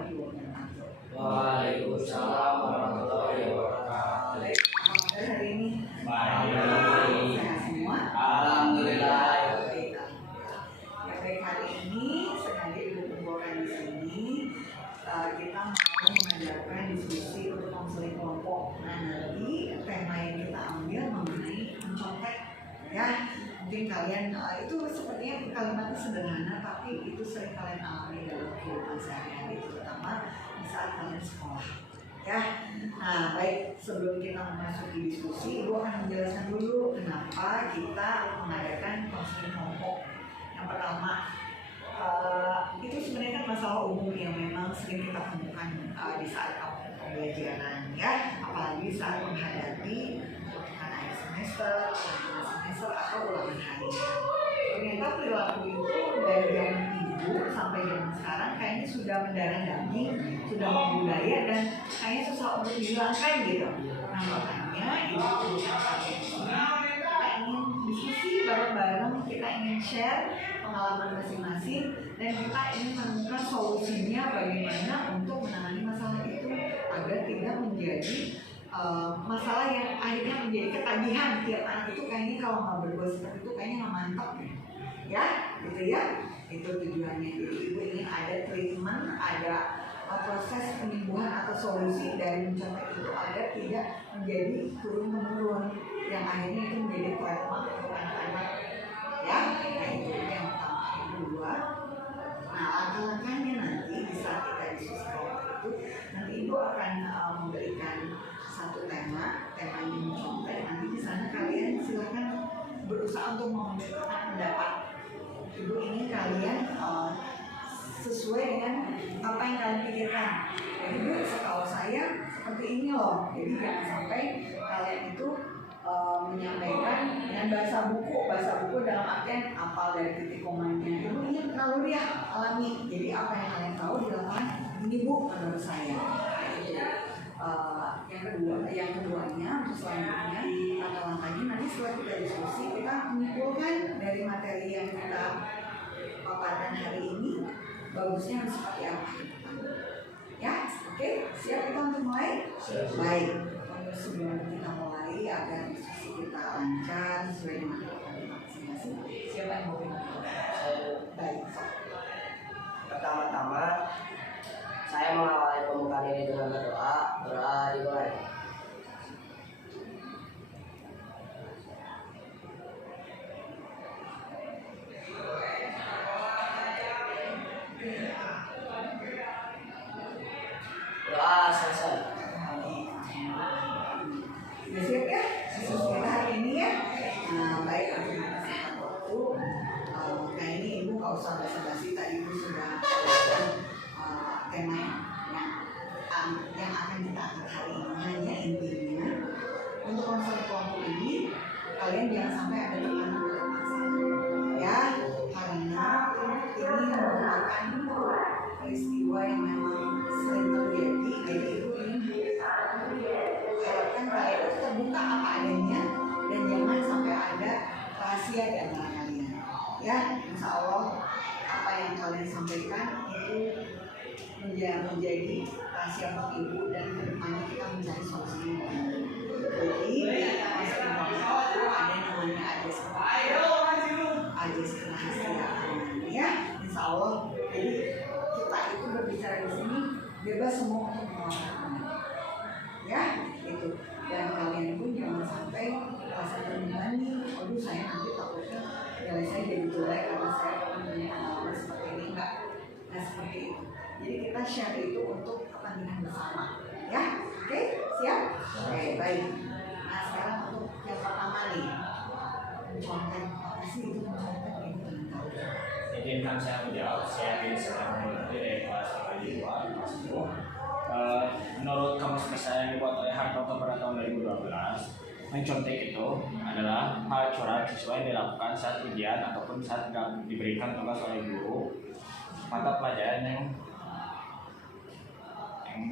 warahmatullahi wabarakatuh. Waalaikumsalam warahmatullahi wabarakatuh. Hari ini Baik. sehat semua. Alhamdulillah. Ya baik, hari ini sengaja dikumpulkan di sini. Kita mau mengadakan diskusi untuk konseling kelompok. Nah, nanti tema yang kita ambil mengenai mencontek. Ya, mungkin kalian itu sepertinya kalimatnya sederhana, tapi itu sering kalian alami dalam kehidupan sehari-hari, terutama di saat kalian sekolah. Ya, nah baik, sebelum kita memasuki diskusi, Ibu akan menjelaskan dulu kenapa kita mengadakan konseling kelompok. Yang pertama, itu sebenarnya kan masalah umum yang memang sering kita temukan di saat pembelajaran, ya, apalagi saat menghadapi pertengahan akhir semester, atau ulangan harian. Ternyata perilaku itu dari zaman Ibu sampai zaman sekarang kayaknya sudah mendarah daging, sudah membudaya dan kayaknya susah untuk dihilangkan gitu. Nah makanya Ibu punya kalian kita ingin diskusi bareng-bareng, kita ingin share pengalaman masing-masing dan kita ingin menemukan solusinya bagaimana untuk menangani masalah itu agar tidak menjadi masalah yang akhirnya menjadi ketagihan. Tiap anak itu kayaknya kalau nggak berbuat seperti itu kayaknya nggak mantap ya, gitu ya. Itu tujuannya. Jadi Ibu ingin ada treatment, ada proses penyembuhan atau solusi dari mencontek itu agar tidak menjadi turun-menurun yang akhirnya itu menjadi trauma untuk anak-anak ya. Nah itu yang pertama. Yang kedua, nah langkah-langkahnya nanti di saat kita diskusi itu nanti Ibu akan memberikan satu tema yang mencontek. Nanti di sana kalian silakan berusaha untuk memberikan pendapat. Ibu ingin kalian sesuai dengan apa yang kalian pikirkan. Jadi Bu, setahu saya seperti ini loh. Jadi jangan sampai kalian itu menyampaikan dengan bahasa buku dalam artian apal dari titik komanya. Ibu ingin naluriah alami. Jadi apa yang kalian tahu di lapangan ini Bu, menurut saya. Yang keduanya untuk selanjutnya langkah-langkahnya nanti setelah kita diskusi kita menyimpulkan dari materi yang kita paparkan hari ini bagusnya harus seperti apa ya. Oke, siap kita untuk mulai? Baik, untuk sebelum kita mulai agar diskusi kita lancar sesuai dengan materi masing-masing, siapa yang mau bicara? Baik. Pertama-tama saya mengawali pembukaan ini dengan berdoa dimulai. Doa selesai. Sudah siap ya? Sesuai hari ini ya? Nah baik, waktu kayak ini Ibu nggak usah basa-basi, tadi Ibu sudah tema yang akan kita angkat hari ini. Hanya intinya untuk konseling kelompok ini kalian jangan sampai ada tekanan ya, karena ini merupakan peristiwa yang memang sering terjadi. Jadi Ibu ingin harapkan kalian itu terbuka apa adanya dan jangan sampai ada rahasia di antara kalian ya. Insya Allah apa yang kalian sampaikan itu menjadi rahasia untuk Ibu dan kedepannya kita mencari solusinya. Jadi konseling kelompok itu ada yang namanya ajas kerahasiaan ya. Insya Allah jadi kita itu berbicara di sini bebas semua untuk mengeluarkan ya itu, dan kalian pun jangan sampai rasa terbebani. Aduh saya nanti takutnya nilai saya jadi jelek karena saya pernah punya pengalaman seperti ini. Enggak seperti itu. Jadi kita share itu untuk kepentingan bersama ya. Oke, siap? Oke, baik. Nah sekarang untuk yang pertama nih, mencontek. Apa sih itu mencontek? Izinkan saya menjawab. Saya sedang mengerti dari kelas 2 kelas 10. Menurut kamus besar yang dibuat oleh Hartoto pada tahun 2012, mencontek itu adalah hal curhat siswa yang dilakukan saat ujian ataupun saat diberikan tugas oleh guru mata pelajaran yang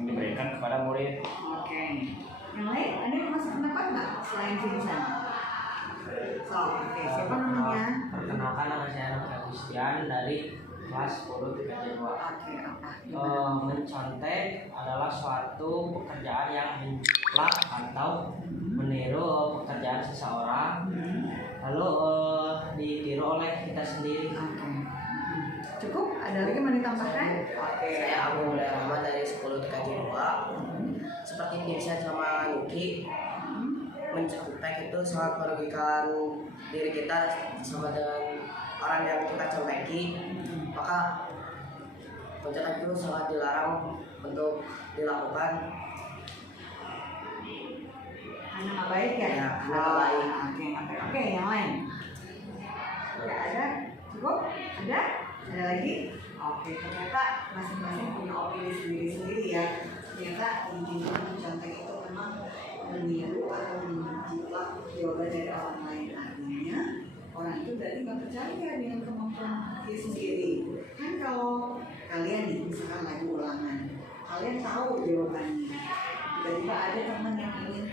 diberikan kepada murid. Oke. Yang lain ada yang masih pendapat nggak selain Vincent? Oke. Siapa namanya? Perkenalkan, nama saya Rafael Christian dari kelas 10 TKJ 2. Oke, apa? Mencontek adalah suatu pekerjaan yang menjiplak atau meniru pekerjaan seseorang, lalu ditiru oleh kita sendiri. Oke. Cukup? Ada lagi mau ditambahkan? Oke. Saya Abu Mulai Rahmat dari 10 TKJ 2. Seperti Nisa sama Nuki, mencontek itu sangat merugikan diri kita sama dengan orang yang kita conteki. Maka mencontek itu sangat dilarang untuk dilakukan. Karena nggak baik ya? Ya, karena nggak baik. Oke, yang lain. Oke, ada? Cukup? Ada? Ada lagi? Oke, ternyata masing-masing punya opini sendiri-sendiri ya. Ternyata intinya mencontek itu memang meniru atau menjiplak jawaban dari orang lain. Artinya orang itu berarti nggak percaya dengan kemampuan dia sendiri. Kan kalau kalian nih misalkan lagi ulangan, kalian tahu jawabannya. Tiba-tiba ada teman yang ingin,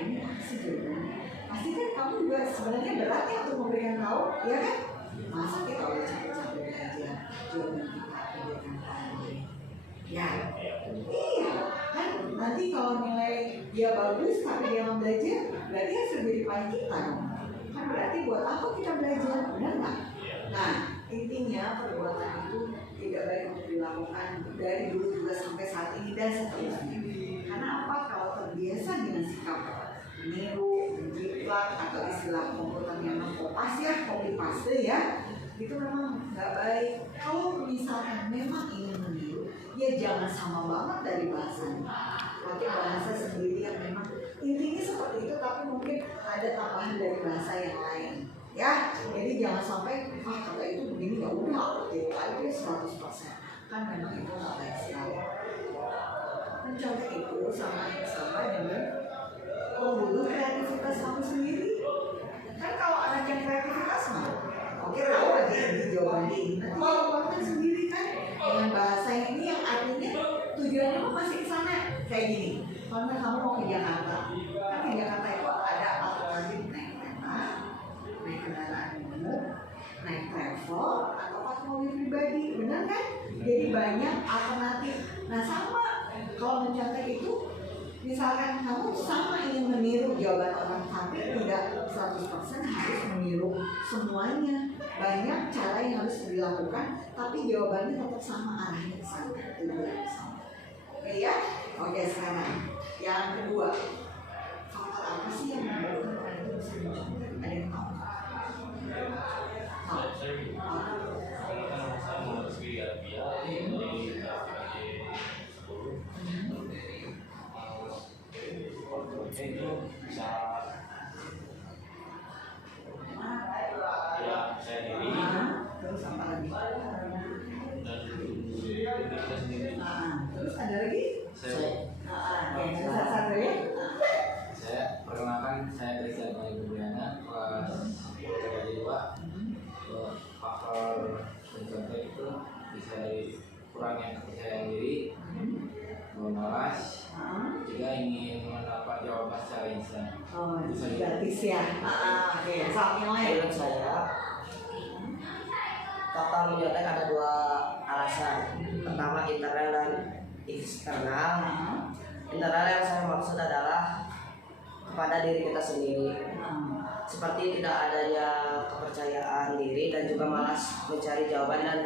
ini apa sih jawabannya? Pasti kan kamu juga sebenarnya berat ya untuk memberikan tahu, ya kan? Masa kita udah capek-capek belajar jawaban kita berikan tahu? Ya, iya kan? Nanti kalau nilai dia bagus tapi dia nggak belajar, berarti hasil dari paling kita dong. Kan berarti buat apa kita belajar, benar nggak? Nah, intinya perbuatan itu tidak baik untuk dilakukan dari dulu juga sampai saat ini dan seterusnya. Karena apa? Kalau terbiasa dengan sikap meniru, menjiplak atau istilah komputer yang kopas ya, copy paste ya, itu memang nggak baik. Kalau misalkan memang ingin meniru, ya jangan sama banget dari bahasanya. Pakai bahasa sendiri yang memang intinya seperti itu, tapi mungkin ada tambahan dari bahasa yang lain. Ya, jadi jangan sampai kata itu begini ya udah aku tiru aja 100%. Kan memang itu nggak baik sekali. Mencontek itu sama dengan membunuh kreativitas kamu sendiri. Kan kalau anak yang kreativitas mah, oke tahu aja di jawaban ini. Nanti keluarkan sendiri kan dengan bahasa ini yang artinya tujuannya kok masih ke sana kayak gini. Kalau kamu mau ke Jakarta, kan ke Jakarta itu ada alternatif naik kereta, naik kendaraan umum, naik travel, atau pakai mobil pribadi, benar kan? Jadi banyak alternatif. Nah sama kalau mencontek itu, misalkan kamu sama ingin meniru jawaban orang tapi tidak 100% harus meniru semuanya. Banyak cara yang harus dilakukan, tapi jawabannya tetap sama, arahnya ke sana, tujuannya sama. Oke ya? Oke sekarang yang kedua, faktor apa sih yang membuat orang itu bisa mencontek? Ada yang tahu? Itu bisa ya saya diri Terus apa lagi? dan kita sendiri. Terus ada lagi? Satu ya? Saya perkenalkan, saya Christian Budiana, kelas 2. Faktor mencontek itu bisa dari kurangnya kepercayaan diri, malas, juga ingin mendapat jawaban secara instan. Oh, gratis ya. Oke, soal yang lain. Menurut saya, faktor mencontek ada dua alasan. Pertama internal dan eksternal. Internal yang saya maksud adalah kepada diri kita sendiri, seperti tidak adanya kepercayaan diri dan juga malas mencari jawaban dan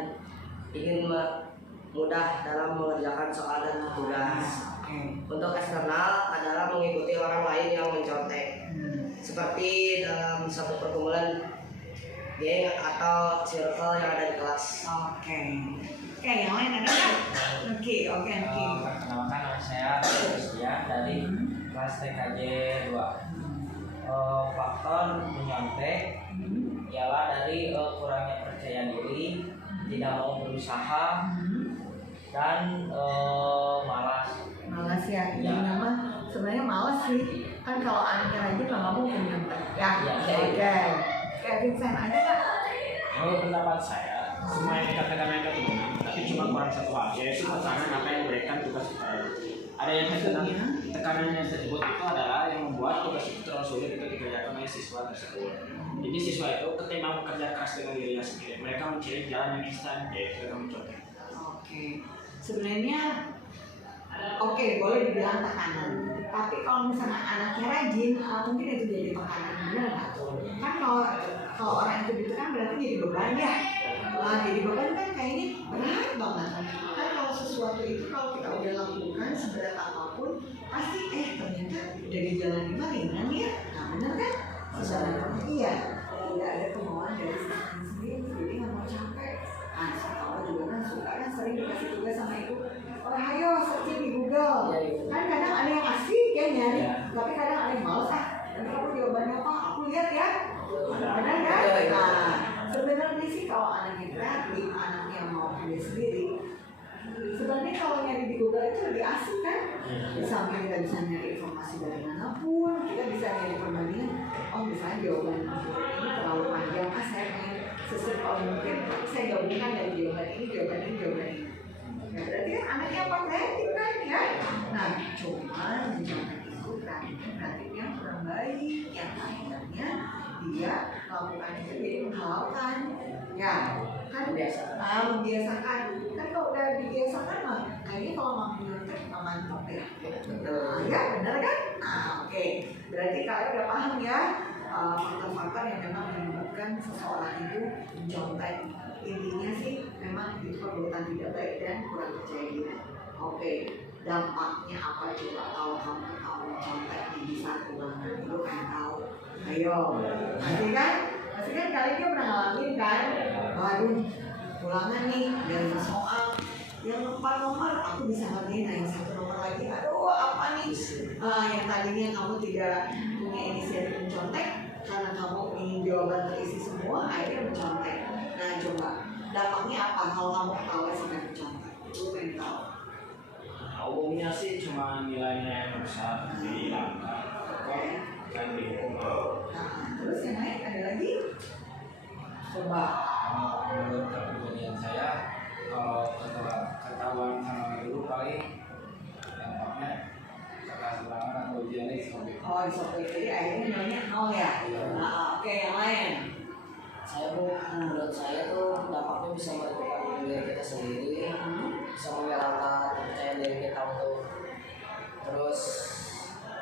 ingin mudah dalam mengerjakan soal dan tugas. Untuk eksternal adalah mengikuti orang lain yang mencontek, seperti dalam satu perkumpulan geng atau circle yang ada di kelas. Oke, yang lain ada nggak? Oke. Perkenalkan nama saya Christian dari kelas TKJ 2. Faktor menyontek ialah dari kurangnya percaya diri, tidak mau berusaha, dan malas ya, ini Ya. nama sebenarnya malas sih. Kan kalau anaknya rajin lama mungkin nyontek. Ya, Ya. Oke, Vincent ada nggak? Menurut pendapat saya, semua yang dikatakan mereka itu benar, tapi cuma kurang satu hal, yaitu tekanan apa yang diberikan tugas kepada. ada yang tekanan yang tersebut itu adalah yang membuat tugas itu terlalu sulit untuk dikerjakan oleh siswa tersebut. Jadi siswa itu ketimbang bekerja keras dengan dirinya sendiri, mereka mencari jalan yang instan, yaitu dengan mencontek. Oke, sebenarnya oke, boleh dibilang tekanan. Tapi kalau misalnya anaknya rajin, mungkin itu jadi tekanan, benar nggak? Kan kalau orang itu ditekan berarti jadi beban ya. Jadi beban kan kayaknya berat banget. Kan kalau sesuatu itu kalau kita udah lakukan seberat apapun, pasti ternyata udah di jalan lima ringan ya. Nah benar kan? Sebenarnya iya. Tidak ada kemauan dari diri sendiri, jadi nggak mau capek. Nah, sekolah juga kan suka kan sering dikasih tugas sama ibu. Oh, ayo searching di Google. Kan kadang ada yang asik ya nyari, tapi kadang ada yang males nanti kamu jawabannya apa? Aku lihat ya. Benar kan? Nah, sebenarnya sih kalau anaknya kreatif, anaknya mau pilih sendiri, sebenarnya kalau nyari di Google itu lebih asik kan? Di samping kita bisa nyari informasi dari manapun, kita bisa nyari perbandingan. Oh misalnya jawaban ini terlalu panjang, saya ingin sesimpel mungkin saya gabungkan dari jawaban ini. Nah, berarti kan anaknya apa kreatif kan ya? Nah, cuman mencontek itu kreatifnya kurang baik, yang akhirnya dia melakukan itu jadi menghalalkan, ya kan membiasakan. Kan kalau udah dibiasakan mah, kayaknya kalau mau mencontek mantap ya. Ya benar kan? Nah, oke. Berarti kalian udah paham ya faktor-faktor yang memang menyebabkan seseorang itu mencontek. Intinya sih memang itu perbuatan tidak baik dan kurang percaya diri. Oke, dampaknya apa coba kalau kamu tahu mencontek di saat ulangan itu kan tahu. Ayo, pasti kan kalian juga pernah ngalamin kan? Waduh, ulangan nih dari soal yang 4 nomor aku bisa ngerjain, nah yang 1 nomor lagi aduh apa nih yang tadinya kamu tidak punya inisiatif mencontek karena kamu ingin jawaban terisi semua akhirnya mencontek. Nah coba dampaknya apa kalau kamu ketahuan sampai mencontek? Lu pengen tahu? Umumnya sih cuma nilainya yang besar dihilangkan dan dihukum. Terus yang lain ada lagi? Coba. Menurut kepribadian saya, kalau ketahuan sama guru paling dampaknya kelas ulangan atau ujiannya disobek. Oh disobek, jadi akhirnya nilainya 0 ya? Oke, yang lain? Menurut saya tuh dampaknya bisa merugikan diri kita sendiri, bisa menghilangkan kepercayaan diri kita untuk terus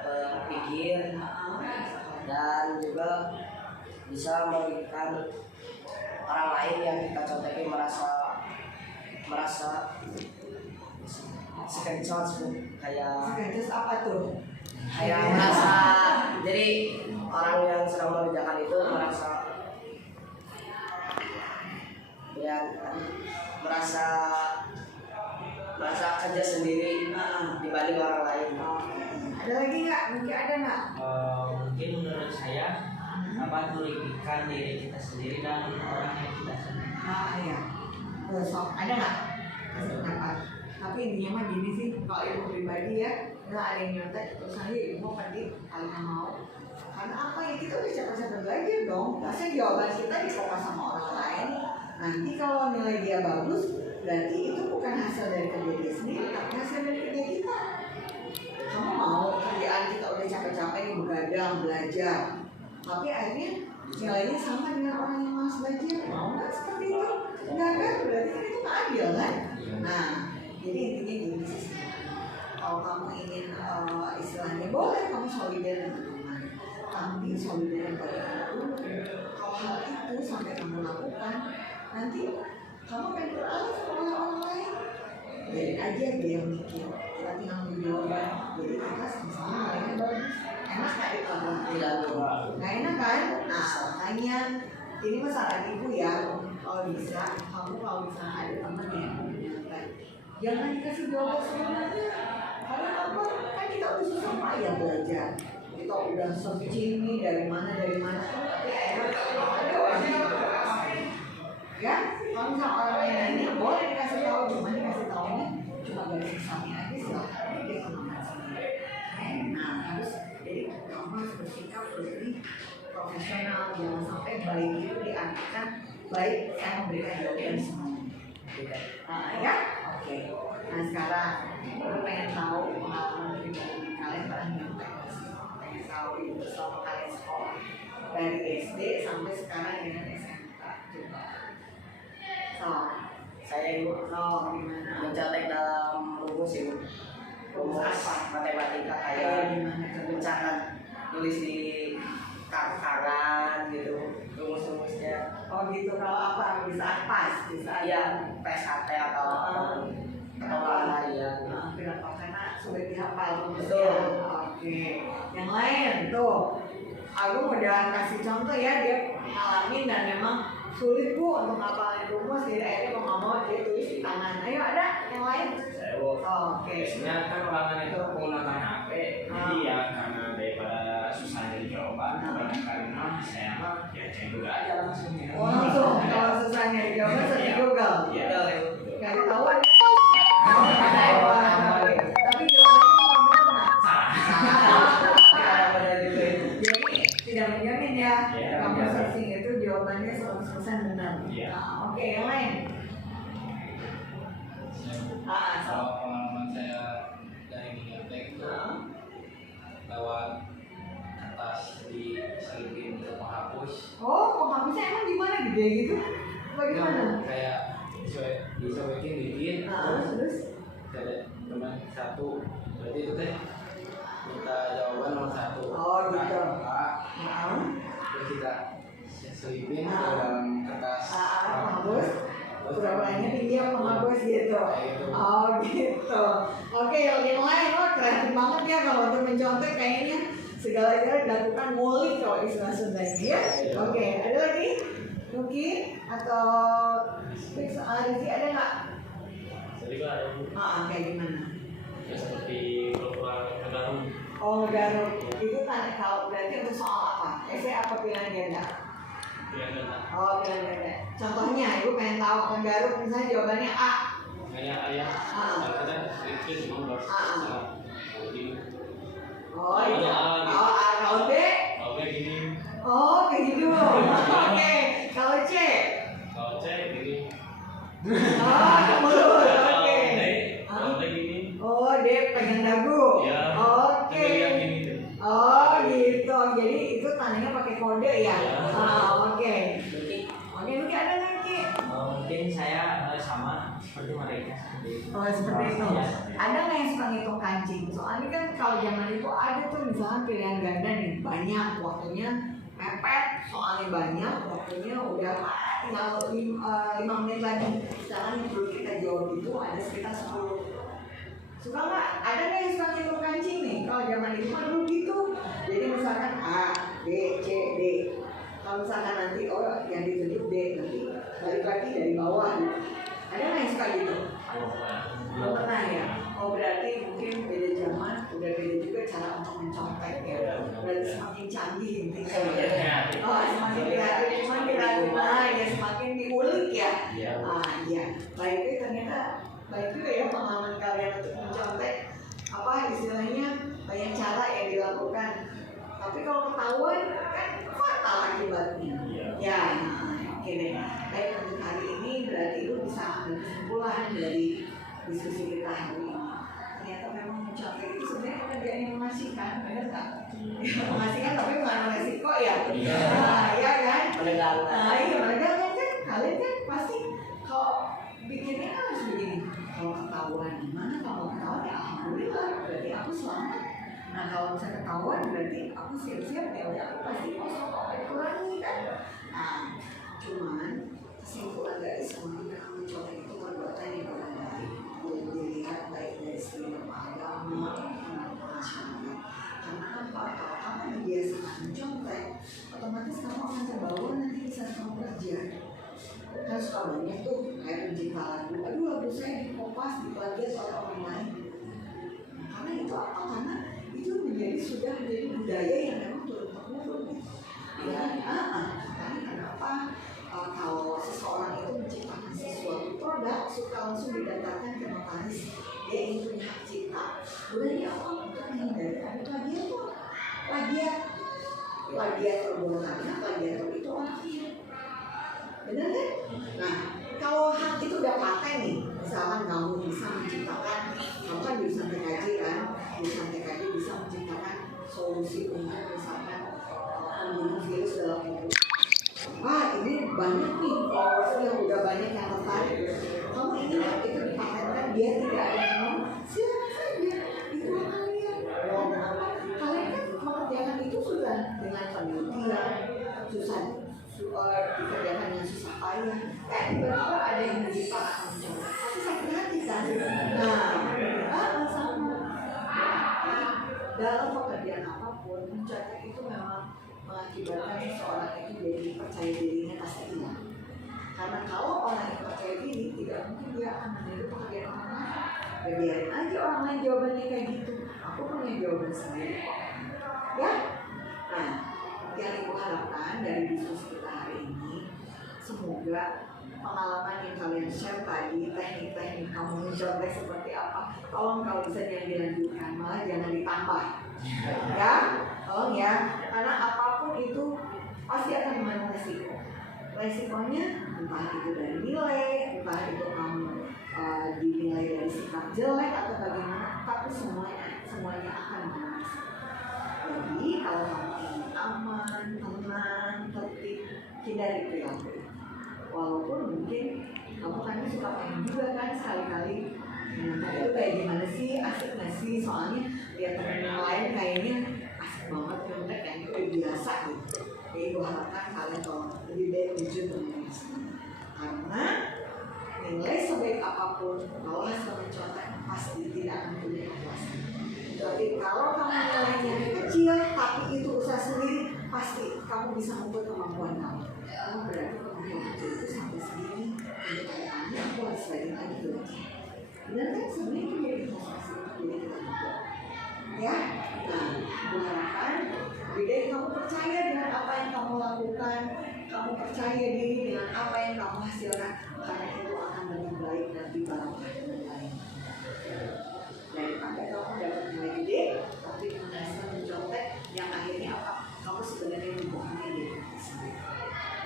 berpikir, dan juga bisa merugikan orang lain yang kita contekin merasa sekejap kayak Sekaligus apa tuh? merasa, jadi orang yang sedang mengerjakan itu merasa kerja sendiri dibanding orang lain. Ada lagi nggak? Mungkin ada nggak? Mungkin menurut saya merugikan diri kita sendiri dan orang yang kita senang. Iya. Sok ada nggak? Pendapat. Tapi intinya mah gini sih, kalau ibu pribadi ya, ada yang nyontek terus aja ibu mau pergi kalian mau. Karena apa ya, kita udah capek-capek belajar dong. Pasti jawaban kita dikopas sama orang lain. Nanti kalau nilai dia bagus, berarti itu bukan hasil dari kerja dia sendiri, tapi hasil dari kerja kita. Kamu mau kerjaan kita udah capek-capek nih begadang belajar, tapi akhirnya nilainya sama dengan orang yang malas belajar, mau nggak seperti itu? Enggak kan? Berarti kan itu nggak adil kan? Nah, jadi intinya gini sih. Kalau kamu ingin istilahnya boleh kamu solidar dengan teman, tapi solidar yang pada itu kalau hal itu sampai kamu lakukan, nanti kamu akan beralih sama orang lain. Jadi aja dia yang mikir, kita tinggal menjawab. Jadi kita sama nilainya bagus. Enak nggak ditolong? Tidak Nggak enak kan? Nah makanya ini masalah ibu ya. Kalau bisa, kamu kalau misalnya ada teman yang menyampaikan, jangan dikasih jawaban sebenarnya. Karena apa? Kan kita udah susah payah belajar. Kita udah searching nih dari mana. Tapi ada orang yang ya, kalau misalnya orang lain nanya boleh dikasih tahu, cuma dikasih tahunya cuma garis besarnya aja, silahkan dia kenal sendiri. Nah harus jadi kamu harus bersikap lebih profesional, jangan sampai baik itu diartikan baik saya memberikan jawaban semuanya. Ya, oke. Nah sekarang aku pengen tahu pengalaman dari SD sampai sekarang dengan SMK coba. So, Saya ibu gimana? mencontek dalam rumus ibu. Rumus apa? Matematika Kayak kayak gimana coba? mencatat tulis di karang gitu rumus-rumusnya. Oh gitu, kalau apa bisa pas, bisa Iya, PSAT atau lain. kenapa? Karena sudah dihafal rumusnya. Betul. Oke, yang lain tuh, aku udah kasih contoh ya, dia ngalamin dan memang sulit bu untuk ngapalin rumus, jadi akhirnya mau nggak mau dia tulis di tangan. Ayo ada yang lain? Saya bu. Oke. Biasanya kan ulangan itu menggunakan HP, jadi ya karena daripada susah jadi jawaban, kebanyakan saya mah ya cek Google aja langsung ya. Oh langsung, kalau susahnya dijawab search Google. Iya. Nggak ketahuan ya? Tapi jawabannya cuma benar nggak? Jadi tidak menjamin ya, Iya, kamu menjamin. searching itu jawabannya 100% benar. Iya. Nah, oke, yang lain. So. Kalau pengalaman saya dari bibliotek itu lewat kertas diselipin untuk menghapus. Oh, penghapusnya emang gimana gede gitu? Bagaimana? Kayak disobekin dikit, Terus? ada teman satu, berarti itu teh minta jawaban nomor satu. Oh, gitu. Terus kita selipin ke dalam kertas. Penghapus. Pura-puranya pinjam penghapus gitu. Kayak gitu. Oh gitu. Oke, yang lain, wah kreatif banget ya kalau untuk mencontek kayaknya segala-galanya dilakukan ngulik kalau istilah Sundanya ya. Oke, ada lagi? Nuki atau Rizky ada nggak? Jadi kan ada bu, Kayak gimana? ya seperti pura-pura ngegarung. Oh, garuk. Itu tanya kalau berarti untuk soal apa? Esai apa pilihan ganda? Pilihan ganda. Oh, pilihan ganda. Contohnya, ibu pengen tahu menggaruk misalnya jawabannya A. Hanya ayah, kita itu cuma harus begini. Oh, itu. A gitu. Oh, A. Kalau B? Oke gini, Oh, kayak gitu. Oke. Kalau C? kalau C gini. Oh, mulut. Kalau Oke. D, kalau D gini. Oh, D pegang dagu. Ya. Oke. Yang gini tuh. Oh, gitu. Jadi itu tandanya pakai kode ya? Ya. Oke. Oke, Nuki ada Nuki? Mungkin saya sama seperti mereka seperti itu. Oh, seperti itu. Ya. Ada nggak yang suka ngitung kancing? Soalnya kan kalau zaman itu ada tuh misalnya pilihan ganda nih banyak, waktunya mepet, soalnya banyak, waktunya udah tinggal 5 menit lagi. Sekarang yang perlu kita jawab itu ada sekitar 10. Suka nggak? Ada nggak yang suka ngitung kancing nih? Kalau zaman itu kan dulu gitu. Jadi misalkan A, B, C, D. Kalau misalkan nanti yang ditunjuk D, nanti balik lagi dari bawah. Ada nggak yang suka gitu? Belum pernah ya? Oh berarti mungkin beda zaman, udah beda juga cara untuk mencontek ya. Berarti semakin canggih intinya. Oh semakin kreatif, cuman kreatif ya semakin diulik ya. Iya. Iya. Baik itu ternyata baik juga ya pengalaman kalian untuk mencontek. Apa istilahnya banyak cara yang dilakukan. Tapi kalau ketahuan kan fatal akibatnya. Ya, oke deh. Baik untuk hari ini berarti itu bisa ambil kesimpulan dari diskusi kita hari ini. Ternyata memang mencontek itu sebenarnya pekerjaan yang mengasihkan, benar nggak? Mengasihkan tapi nggak resiko ya. Iya kan? Mendengarkan. Iya mendengarkan kan. Kalian kan pasti kalau bikinnya kan harus begini. Kalau ketahuan gimana? Kalau ketahuan ya alhamdulillah berarti aku selamat. Nah kalau misalnya ketahuan berarti aku siap-siap ya udah aku pasti kosong kalau dikurangi kan. Nah cuman kesimpulan dari semua kita mencoba itu perbuatan yang kurang baik. Boleh dilihat baik dari segi agama, masyarakat. Karena apa? Kalau kamu dibiasakan mencontek, otomatis kamu akan terbawa nanti di saat kamu kerja. Kan suka banyak tuh kayak pencipta lagu. Aduh lagu saya dikopas, diplagiat oleh orang lain. Karena itu apa? Karena itu sudah menjadi budaya yang memang turun-temurun. Ya, karena kenapa? Kalau seseorang itu menciptakan sesuatu produk, suka langsung didaftarkan ke notaris. Dia ingin punya hak cipta. Gunanya apa? Untuk menghindari ada plagiat tuh. Plagiat perbuatannya, plagiat itu orangnya. Benar kan? Nah, kalau hak itu udah paten nih, misalkan kamu bisa menciptakan, kamu kan jurusan TKJ kan, jurusan TKJ bisa menciptakan solusi untuk misalkan membunuh virus dalam tubuh. Ini banyak nih followers yang udah banyak yang tertarik. Kamu ingin itu dipatenkan biar tidak ada yang ngomong? Silakan saja, itu kalian. Kenapa? Kalian kan mengerjakan itu sudah dengan penelitian, dikerjakan dengan susah payah. Tiba-tiba ada yang di Jepang akan mencoba. Tapi sakit hati kan? Sama. Dalam pekerjaan apapun, mencatat itu memang mengakibatkan seseorang itu jadi percaya dirinya pasti hilang. Karena kalau orang yang percaya diri, tidak mungkin dia akan meniru pekerjaan orang lain. Ya biarin aja orang lain jawabannya kayak gitu. Aku punya jawaban sendiri kok. Ya? Nah, yang ibu harapkan dari diskusi kita hari ini, semoga pengalaman yang kalian share tadi, teknik-teknik kamu mencontek seperti apa, tolong kalau bisa jangan dilanjutkan, malah jangan ditambah. Ya, tolong ya, karena apapun itu pasti akan mengandung resiko. Resikonya entah itu dari nilai, entah itu kamu dinilai dari sikap jelek atau bagaimana, tapi semuanya akan mengandung resiko. Jadi kalau kamu ingin aman, tenang, tertib, hindari perilaku. Walaupun mungkin kamu kan suka main juga kan sekali-kali. Itu kayak gimana sih, asik nggak sih? Soalnya lihat temen yang lain kayaknya asik banget, nyontek kayaknya udah biasa gitu. Jadi gue harapkan kalian kalau lebih baik jujur dengan diri sendiri. Karena nilai sebaik apapun, kalau hasil mencontek pasti tidak akan punya kepuasan. Tapi kalau kamu nilainya kecil, tapi itu usaha sendiri, pasti kamu bisa mengukur kemampuan kamu. Kamu berarti kemampuan itu sampai segini, untuk kedepannya aku harus lagi belajar. Benar kan? Sebenarnya itu jadi motivasi untuk diri kita juga. Ya, nah, gue harapkan beda kamu percaya dengan apa yang kamu lakukan, kamu percaya diri dengan apa yang kamu hasilkan, karena itu akan lebih baik dan lebih barokah dan lain. Daripada kamu dapat nilai gede, tapi menghasilkan mencontek yang akhirnya apa? Kamu sebenarnya membohongi diri sendiri.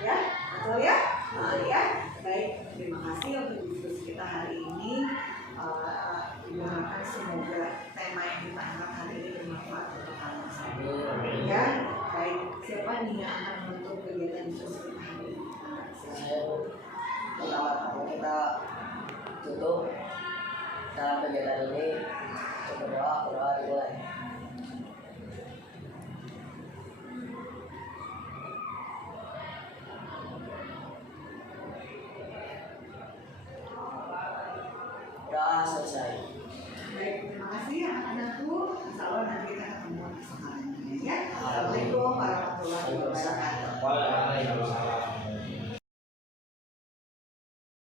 Ya, betul ya? Nah, ya, baik. Terima kasih untuk diskusi kita hari ini. Ibu harapkan semoga tema yang kita angkat hari ini bermanfaat untuk kalian semua. Ya, baik. Siapa nih yang akan menutup kegiatan diskusi kita hari ini? Saya pertama kita tutup dalam kegiatan ini, coba doa dimulai. Doa selesai. Baik, terima kasih anak-anakku. Insya Allah nanti kita ketemu di sekolahnya ya. Assalamualaikum warahmatullahi wabarakatuh. Waalaikumsalam.